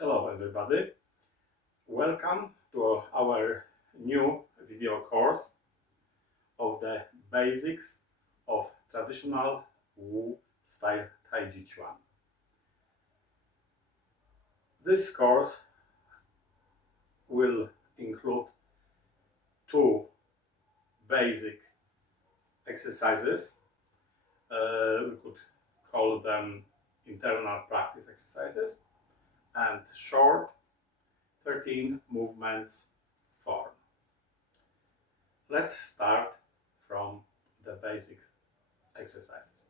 Hello everybody, welcome to our new video course of the basics of traditional Wu style Tai Chi Chuan. This course will include two basic exercises. We could call them internal practice exercises and short 13 movements form. Let's start from the basic exercises.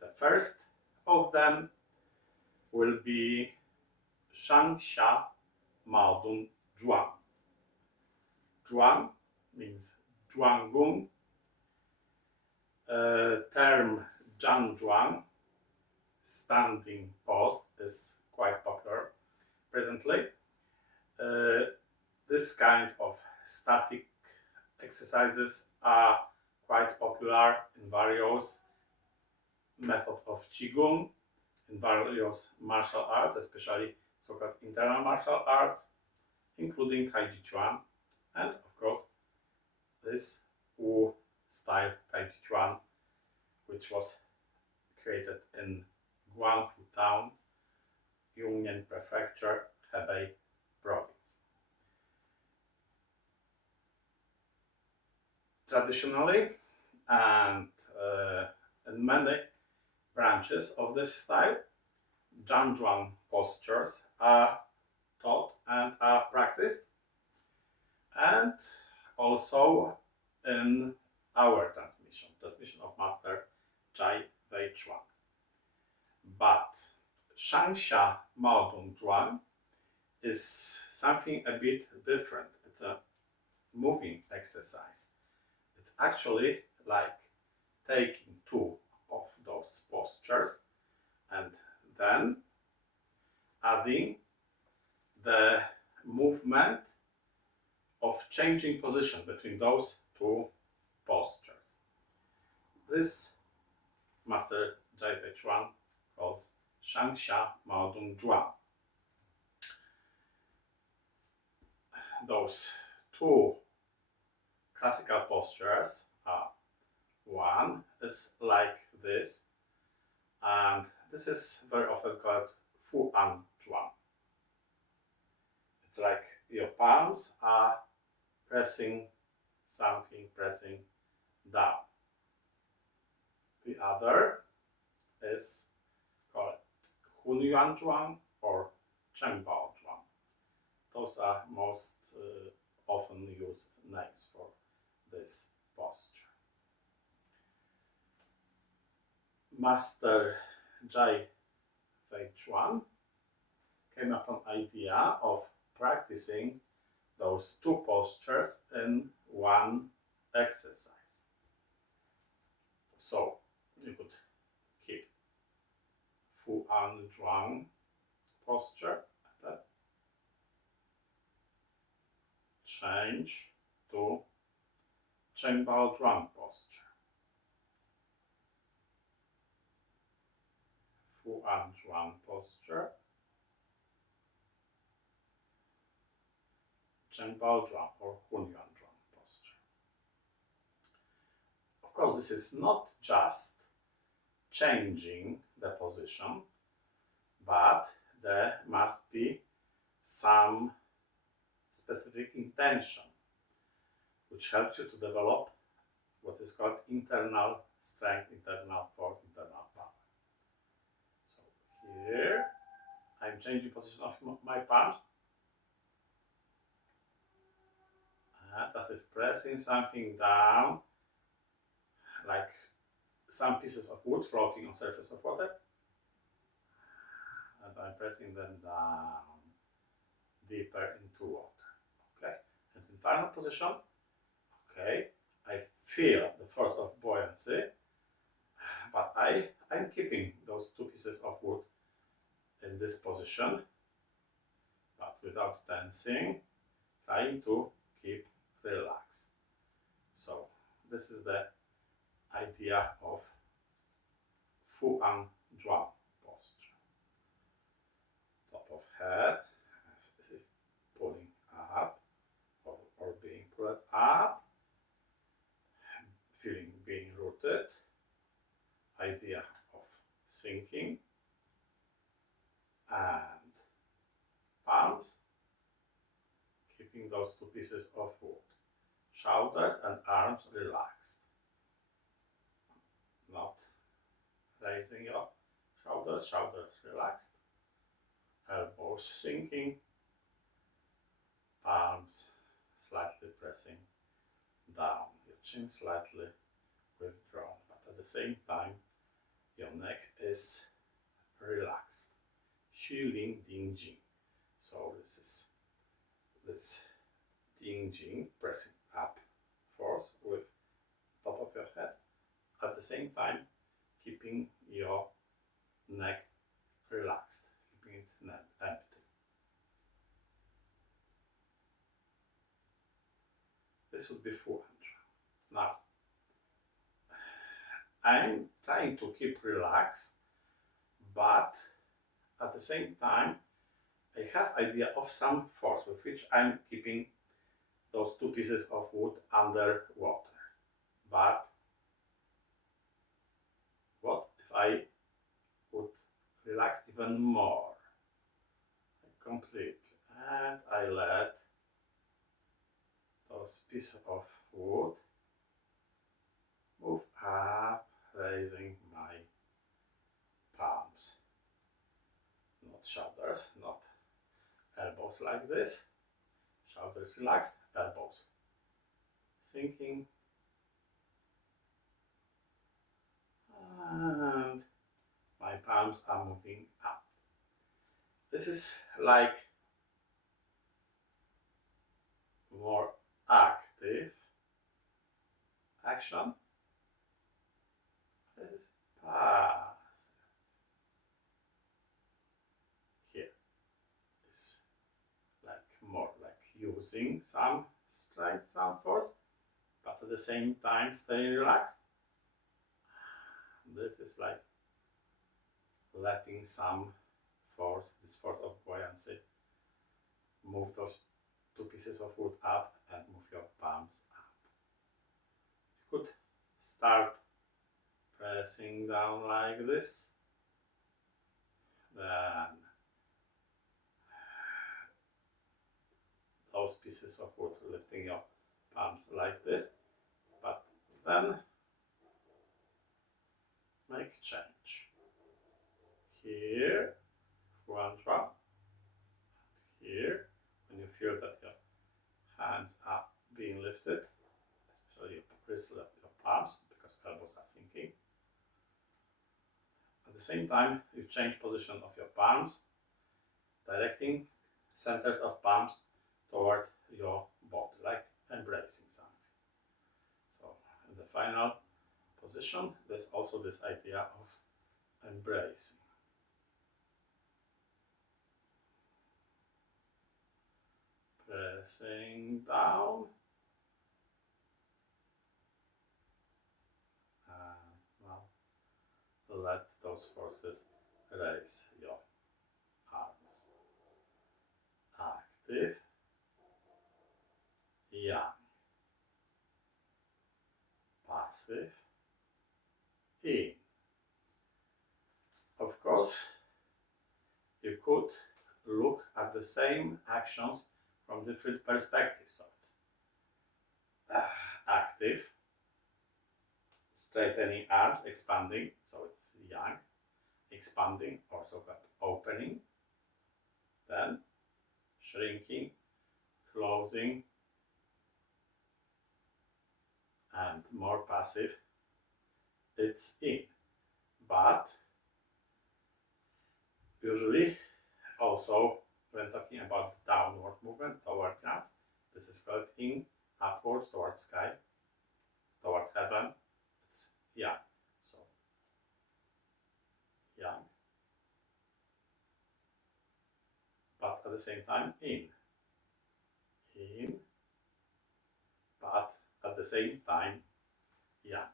The first of them will be Shang, maodun, zhuang. Zhuang means zhuang. Term zhuang, standing pose, is quite popular presently. This kind of static exercises are quite popular in various methods of Qigong, in various martial arts, especially so-called internal martial arts, including Tai Chi Chuan, and of course this Wu style Tai Chi Chuan, which was created in Guangfu town, Yunnan Prefecture, Hebei province. Traditionally, and in many branches of this style, zhuang postures are taught and are practiced, and also in our transmission of Master Zhai Wei Chuan. But Shang maodun zhuang is something a bit different. It's a moving exercise. It's actually like taking two of those postures and then adding the movement of changing position between those two postures. This Master Zhai Wei Chuan calls Shang maodun zhuang. Those two classical postures are, one is like this, and this is very often called Fu An Zhuang. It's like your palms are pressing something, pressing down. The other is called Hun Yuan Zhuang or Chen Bao Zhuang. Those are most often used names for this posture. Master Zhai Wei Chuan came up with an idea of practicing those two postures in one exercise. So you could keep Fu An Zhuang posture, and then change to Chen Bao Zhuang posture. Fu An Zhuang posture, Chen Bao Zhuang or Hun Yuan Zhuang posture. Of course, this is not just changing the position, but there must be some specific intention which helps you to develop what is called internal strength, internal force, internal power. So here I'm changing position of my palms, and as if pressing something down, like some pieces of wood floating on surface of water, and I'm pressing them down deeper into water. Okay, and in final position, okay, I feel the force of buoyancy, but I'm keeping those two pieces of wood in this position, but without tensing, trying to keep relaxed. So this is the idea of Fu An Zhuang posture. Top of head, up, feeling being rooted, idea of sinking, and palms, keeping those two pieces of wood. Shoulders and arms relaxed. Not raising your shoulders, shoulders relaxed, elbows sinking, palms slightly pressing down, your chin slightly withdrawn, but at the same time your neck is relaxed. Xu Ling Ding Jing. So this is this Ding Jing, pressing up force with top of your head, at the same time keeping your neck relaxed, keeping it empty. This would be full hand. Now, I'm trying to keep relaxed, but at the same time, I have idea of some force with which I'm keeping those two pieces of wood under water. But what if I would relax even more, completely, and I let those pieces of wood move up, raising my palms, not shoulders, not elbows like this, shoulders relaxed, elbows sinking, and my palms are moving up. This is like more active action. This is passive. Here is like more like using some strength, some force, but at the same time staying relaxed. This is like letting some force, this force of buoyancy, move those two pieces of wood up and move your palms up. You could start pressing down like this, then those pieces of wood lifting your palms like this, but then make change. Here, one drop. Here, when you feel that your hands are being lifted, especially you wrist your palms because elbows are sinking. At the same time, you change position of your palms, directing centers of palms toward your body, like embracing something. So in the final position, there's also this idea of embracing. Pressing down, and now let those forces raise your arms. Active, yang. Passive, yin. Of course, you could look at the same actions from different perspectives. So it's active, straightening arms, expanding, so it's yang, expanding, also got opening, then shrinking, closing, and more passive, it's yin. But usually also when talking about downward movement toward ground, this is called yin, upward towards sky, toward heaven, it's yang. So yang, but at the same time in, but at the same time yang.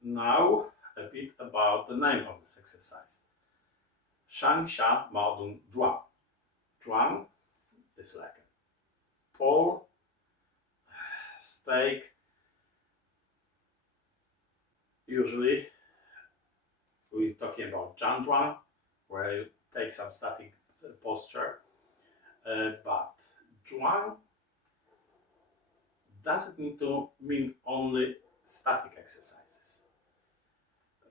Now a bit about the name of this exercise. Shang, maodun, zhuang. Zhuang is like a pole take usually we're talking about zhuang, where you take some static posture, but zhuang doesn't need to mean only static exercises.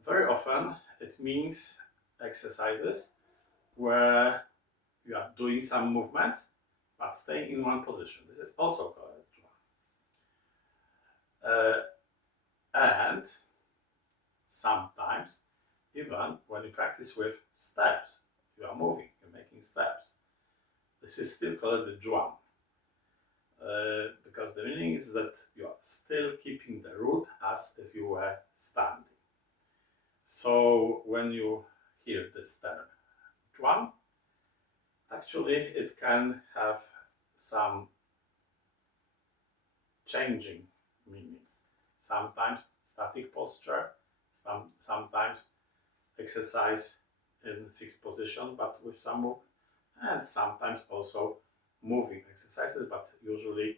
Very often it means exercises where you are doing some movements but staying in one position. This is also called zhuang. And sometimes, even when you practice with steps, you are moving, you're making steps. This is still called the zhuang. Because the meaning is that you are still keeping the root as if you were standing. So when you hear this term zhuang, actually it can have some changing meanings. Sometimes static posture, sometimes exercise in fixed position but with some movement, and sometimes also moving exercises, but usually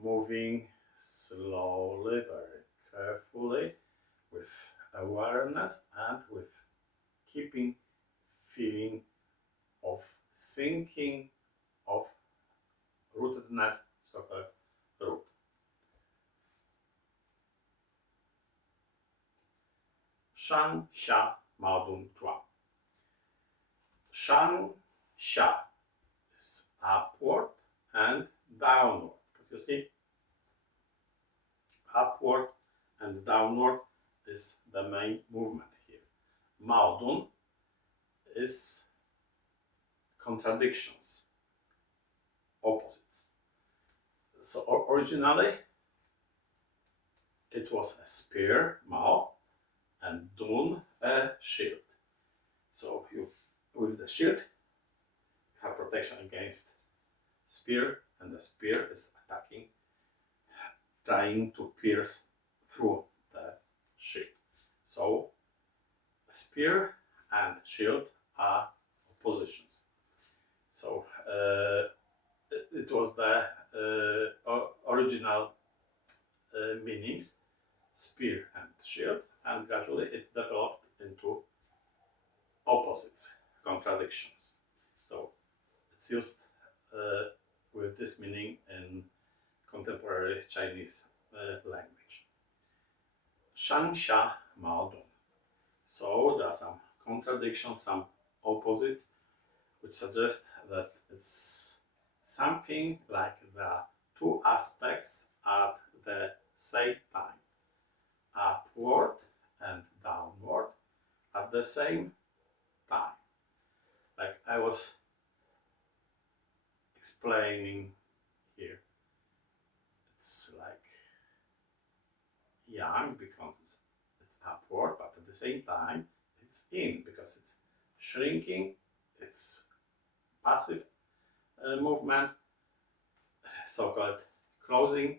moving slowly, very carefully, with awareness and with keeping feeling of sinking of rootedness, so-called root. Shang, Xia, maodun, zhuang. Shang, Xia is upward and downward. Because you see, upward and downward is the main movement here. Maodun is contradictions, opposites. So originally it was a spear, Mao, and Dun, a shield. So you, with the shield, you have protection against spear, and the spear is attacking, trying to pierce through the shield. So spear and shield are oppositions. So it was the original meanings, spear and shield, and gradually it developed into opposites, contradictions. So it's used with this meaning in contemporary Chinese language. Shang, Xia, maodun. So there are some contradictions, some opposites, which suggest that it's something like the two aspects at the same time, upward and downward at the same time. Like I was explaining here, it's like yang because it's upward, but at the same time it's in because it's shrinking, it's passive movement, so-called closing.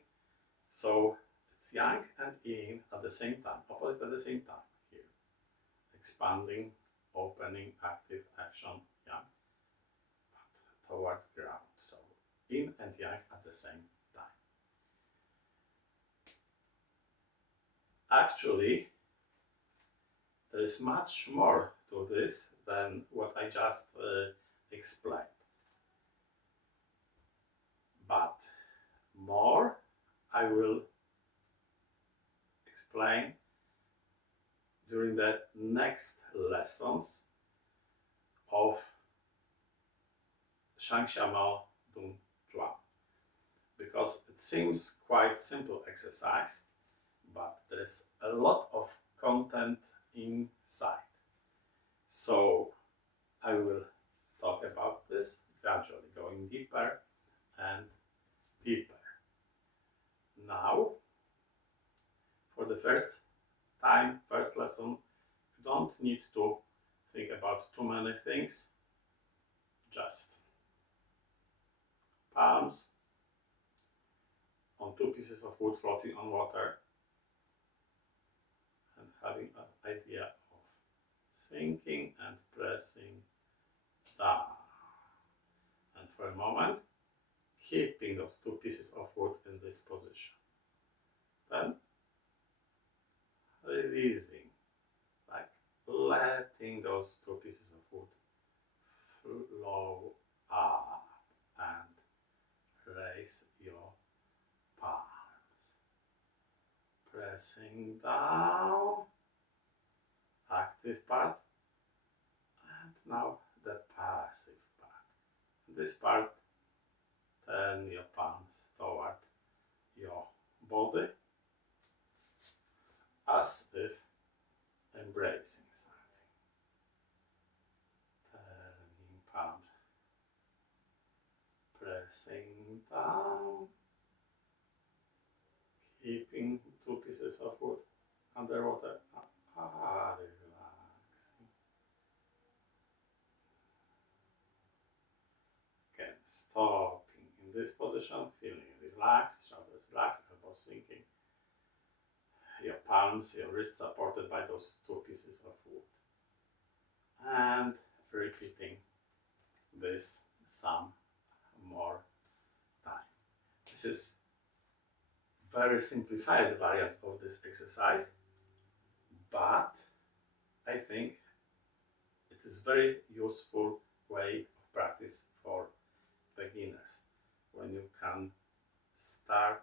So it's yang and yin at the same time, opposite at the same time here. Expanding, opening, active, action, yang, toward ground. So yin and yang at the same time. Actually, there is much more to this than what I just explained. But more I will explain during the next lessons of Shang, Xia, maodun, zhuang, because it seems quite simple exercise, but there's a lot of content inside. So I will talk about this gradually, going deeper and deeper. Now, for the first time, first lesson, you don't need to think about too many things. Just palms on two pieces of wood floating on water and having an idea of sinking and pressing down. And for a moment, keeping those two pieces of wood in this position. Then releasing, like letting those two pieces of wood flow up and raise your palms. Pressing down, active part, and now the passive part. This part, turn your palms toward your body as if embracing something. Turning palms, pressing down, keeping two pieces of wood underwater. Relaxing. Again, stopping in this position, feeling relaxed, shoulders relaxed, elbows sinking. Your palms, your wrists supported by those two pieces of wood. And repeating this some more time. This is very simplified variant of this exercise, but I think it is very useful way of practice for beginners when you can start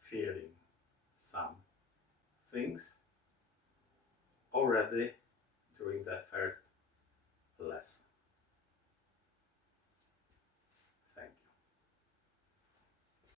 feeling some things already during the first lesson.